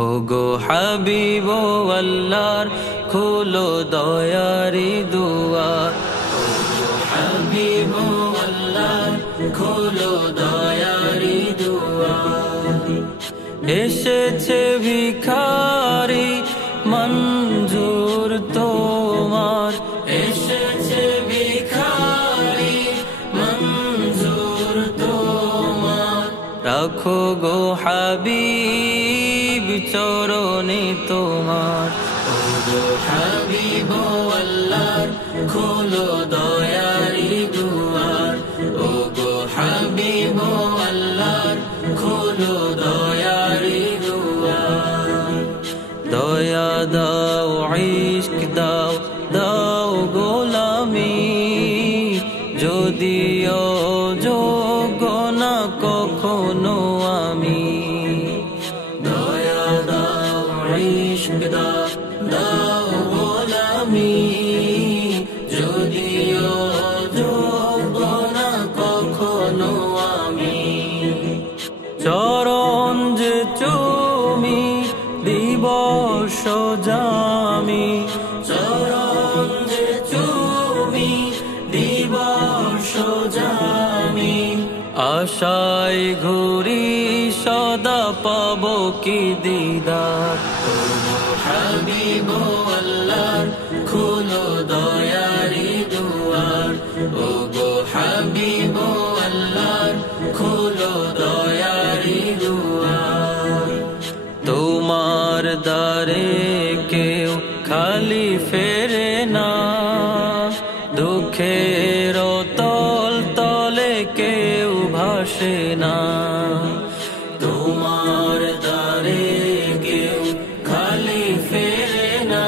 ও গো হাবিব আল্লাহর খোলো দয়ারি দুয়ার, ও গো হাবিব আল্লাহর খোলো দয়ারি দুয়ার। এসেছে ভিখারি মঞ্জুর তোমার, এসেছে ভিখারি মঞ্জুর তোমার। রাখো গো হাবিব চরণে তোমার, ও গো হাবিব আল্লাহর খোলো দয়ারি দুয়ার, ও গো হাবিব আল্লাহর খোলো দয়ারি দুয়ার। দয়া দাও ইশক দাও দাও গোলামি, যদিও যোগ্য না কখনো আমি। দয়া দাও ইশক দাও দাও গোলামি, যদিও যোগ্য না কখনো আমি। চরণ যে চুমি দিবস জামি, চরণ যে চুমি দিবস জামি। আশায় ঘুরি সদা পাব কি দিদার, ও গো হাবিব আল্লাহর খোলো দয়ারি দুয়ার, ও গো হাবিব আল্লাহর খোলো দয়ারি দুয়ার। তোমার দ্বারে কেউ খালি ফেরে না, দুঃখের তল তলে কেউ ভাসে না। তোমার দ্বারে কেউ খালি ফেরে না,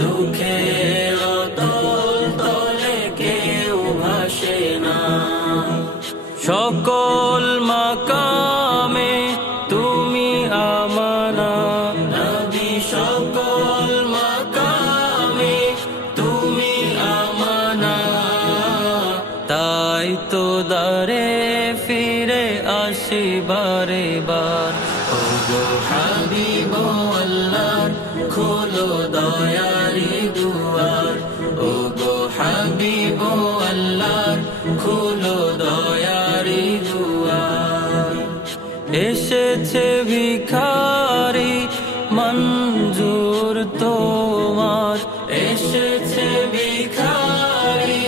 দুঃখের তল তলে কেউ ভাসে না। সকল মাকামে তুমি আমানা নবী, সকল মাকামে তুমি আমানা। তাই তো দারে ফিরে আসি বারে বার, ও গো হাবিব আল্লাহর খোলো দয়ারি দুয়ার, ও গো হাবিব আল্লাহর খোলো দয়ারি দুয়ার। এসেছে ভিখারি মঞ্জুর তোমার, এসেছে ভিখারি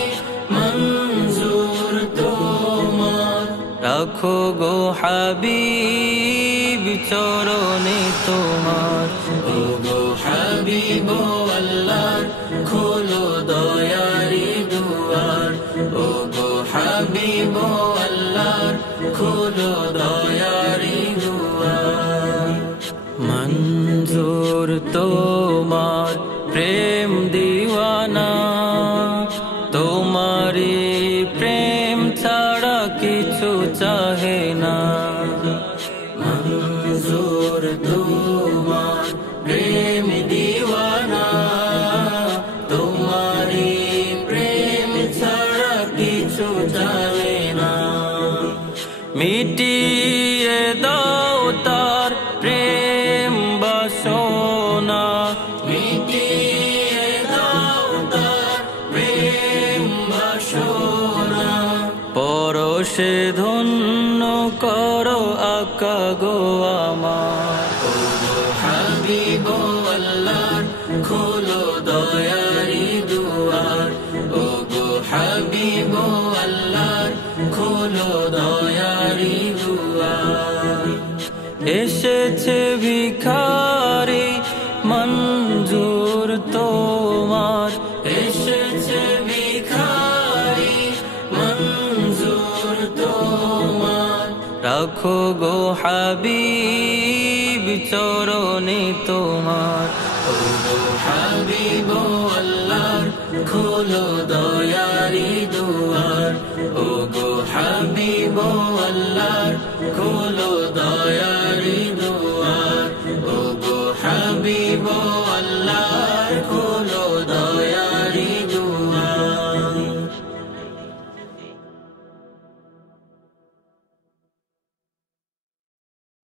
মঞ্জুর তোমার। রাখো গো হাবিব চরণে তোমার, ও গো হাবিব আল্লাহর খোলো দয়ারি দুয়ার, ও গো হাবিব আল্লাহর খোলো দয়ারি দুয়ার। মঞ্জুর তোমার প্রেম দিওয়ানা, তোমারি প্রেম ছাড়া কিছু চাহে না। মঞ্জুর তোমার প্রেম দিওয়ানা, তোমারি প্রেম ছাড়া কিছু চাহে না। মিটিয়ে দাও তার প্রেম বাসনা, মিটিয়ে দাও তার প্রেম বাসনা। পরশে ধন্য করো আকা গো আমার, ও গো হাবিব আল্লাহর খোলো দয়ারি দুয়ার, ও গো হাবিব আল্লাহর খোলো দয়ারি দুয়ার। এসেছে ভিখারি মঞ্জুর তোমার, এসেছে ভিখারি মঞ্জুর তোমার। রাখো গো হাবিব চরণে তোমার, ও গো হাবিব আল্লাহর খোলো দয়ারি দুয়ার, ও গো হাবিব আল্লাহর খোলো দয়ারি